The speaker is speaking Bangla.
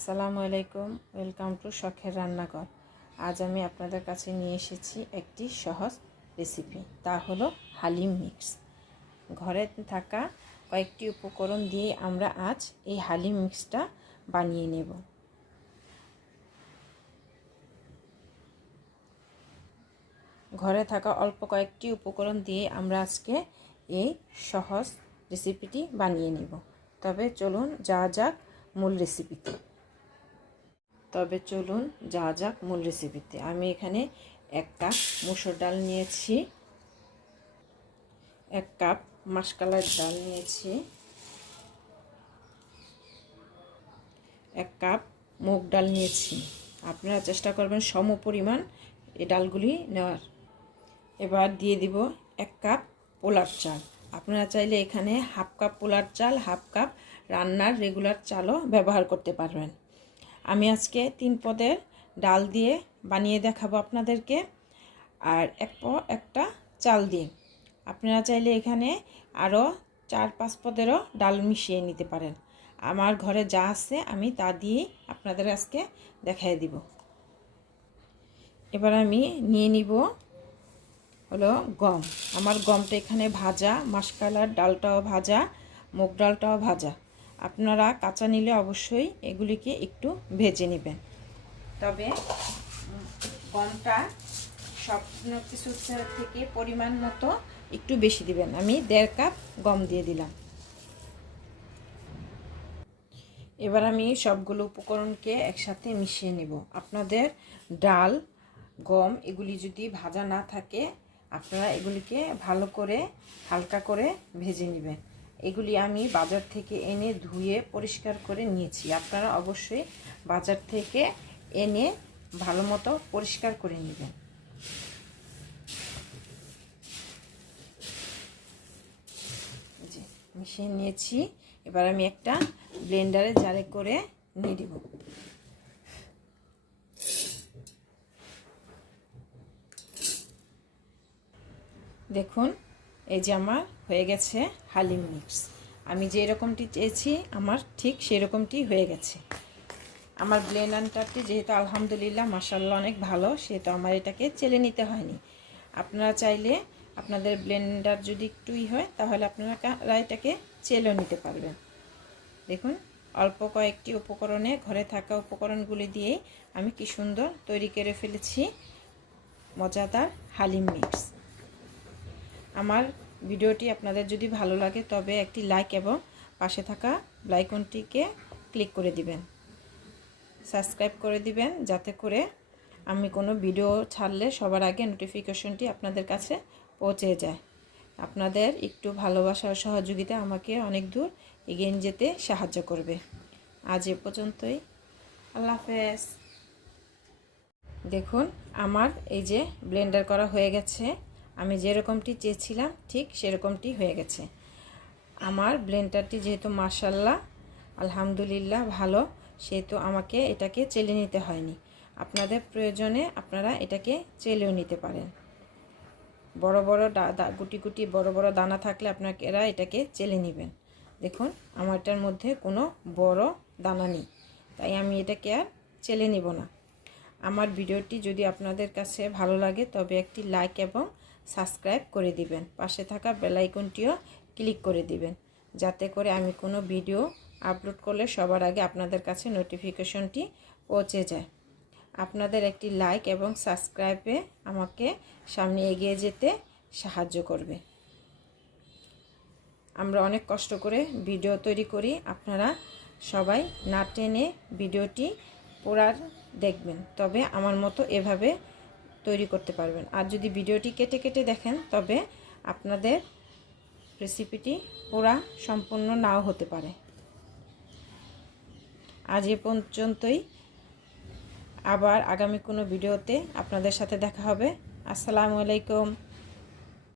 আসসালামু আলাইকুম, ওয়েলকাম টু শখের রান্নাঘর। আজ আমি আপনাদের কাছে নিয়ে এসেছি একটি সহজ রেসিপি, তা হলো হালিম মিক্স। ঘরে থাকা কয়েকটি উপকরণ দিয়ে আমরা আজ এই হালিম মিক্সটা বানিয়ে নেব। ঘরে থাকা অল্প কয়েকটি উপকরণ দিয়ে আমরা আজকে এই সহজ রেসিপিটি বানিয়ে নেব। তবে চলুন যাওয়া যাক মূল রেসিপিতে। আমি এখানে 1 কাপ মসুর ডাল নিয়েছি, 1 কাপ মাসকলাই ডাল নিয়েছি, 1 কাপ মুগ ডাল নিয়েছি। আপনারা চেষ্টা করবেন সম পরিমাণ এই ডালগুলি নেওয়ার। এবার দিয়ে দিব 1 কাপ পোলার চাল। আপনারা চাইলে এখানে হাফ কাপ পোলার চাল, হাফ কাপ রান্নার রেগুলার চালও ব্যবহার করতে পারবেন। আমি আজকে 3 পদের ডাল দিয়ে বানিয়ে দেখাবো আপনাদেরকে, আর একটা চাল দিয়ে। আপনারা চাইলে এখানে আরও 4-5 পদেরও ডাল মিশিয়ে নিতে পারেন। আমার ঘরে যা আছে আমি তা দিয়ে আপনাদের আজকে দেখাই দিব। এবার আমি নিয়ে নিব হলো গম। আমার গমটা এখানে ভাজা, মাসকলাইর ডালটাও ভাজা, মুগ ডালটাও ভাজা। আপনারা কাঁচা নিলে অবশ্যই এগুলিকে একটু ভেজে নেবেন। তবে গমটা সব কিছু থেকে পরিমাণ মতো একটু বেশি দিবেন। আমি 1.5 কাপ গম দিয়ে দিলাম। এবার আমি সবগুলো উপকরণকে একসাথে মিশিয়ে নেব। আপনাদের ডাল, গম এগুলি যদি ভাজা না থাকে, আপনারা এগুলিকে ভালো করে হালকা করে ভেজে নেবেন। এগুলি আমি বাজার থেকে এনে ধুয়ে পরিষ্কার করে নিয়েছি। আপনারা অবশ্যই বাজার থেকে এনে ভালো মতো পরিষ্কার করে নেবেন। জি, মিশিয়ে নিয়েছি। এবার আমি একটা ব্লেন্ডারে জারে করে নিয়ে দেব। দেখুন, এই যে আমার হয়ে গেছে হালিম মিক্স। আমি যে রকমটি চেয়েছি আমার ঠিক সেই রকমটি হয়ে গেছে। আমার ব্লেন্ডারটি যেহেতু আলহামদুলিল্লাহ মাশাআল্লাহ অনেক ভালো, সেহেতু আমার এটাকে চেলে নিতে হয়নি। আপনারা চাইলে আপনাদের ব্লেন্ডার যদি একটুই হয় তাহলে আপনারা এটাকে চেলেও নিতে পারবেন। দেখুন, অল্প কয়েকটি উপকরণে, ঘরে থাকা উপকরণগুলি দিয়ে আমি কি সুন্দর তৈরি করে ফেলেছি মজাদার হালিম মিক্স। আমার ভিডিওটি আপনাদের যদি ভালো লাগে তবে একটি লাইক এবং পাশে থাকা বেল আইকনটিকে ক্লিক করে দিবেন, সাবস্ক্রাইব করে দিবেন, যাতে করে আমি কোনো ভিডিও ছাড়লে সবার আগে নোটিফিকেশনটি আপনাদের কাছে পৌঁছে যায়। আপনাদের একটু ভালোবাসা ও সহযোগিতা আমাকে অনেক দূর এগিয়ে যেতে সাহায্য করবে। আজ এ পর্যন্তই, আল্লাহ হাফেজ। দেখুন, আমার এই যে ব্লেন্ডার করা হয়ে গেছে। আমি যেরকমটি চেয়েছিলাম ঠিক সেরকমটি হয়ে গেছে। আমার ব্লেন্ডারটি যেহেতু মাশাআল্লাহ আলহামদুলিল্লাহ ভালো, সেহেতু আমাকে এটাকে চেলে নিতে হয়নি। আপনাদের প্রয়োজনে আপনারা এটাকে চেলেও নিতে পারেন। বড় বড় গুটি গুটি বড় বড় দানা থাকলে আপনারা এটাকে চেলে নেবেন। দেখুন, আমারটার মধ্যে কোনো বড় দানা নেই, তাই আমি এটাকে আর চেলে নেব না। আমার ভিডিওটি যদি আপনাদের কাছে ভালো লাগে তবে একটি লাইক এবং সাবস্ক্রাইব করে দিবেন, পাশে থাকা বেল আইকনটিও ক্লিক করে দিবেন, যাতে করে আমি কোনো ভিডিও আপলোড করলে সবার আগে আপনাদের কাছে নোটিফিকেশনটি পৌঁছে যায়। আপনাদের একটি লাইক এবং সাবস্ক্রাইবে আমাকে সামনে এগিয়ে যেতে সাহায্য করবে। আমরা অনেক কষ্ট করে ভিডিও তৈরি করি, আপনারা সবাই না টেনে ভিডিওটি পুরার দেখবেন, তবে আমার মতো এভাবে তৈরি করতে পারবেন। আর যদি ভিডিওটি কেটে কেটে দেখেন তবে আপনাদের রেসিপিটি পুরা সম্পূর্ণ নাও হতে পারে। আজ এ পর্যন্তই, আবার আগামী কোনো ভিডিওতে আপনাদের সাথে দেখা হবে। আসসালামু আলাইকুম।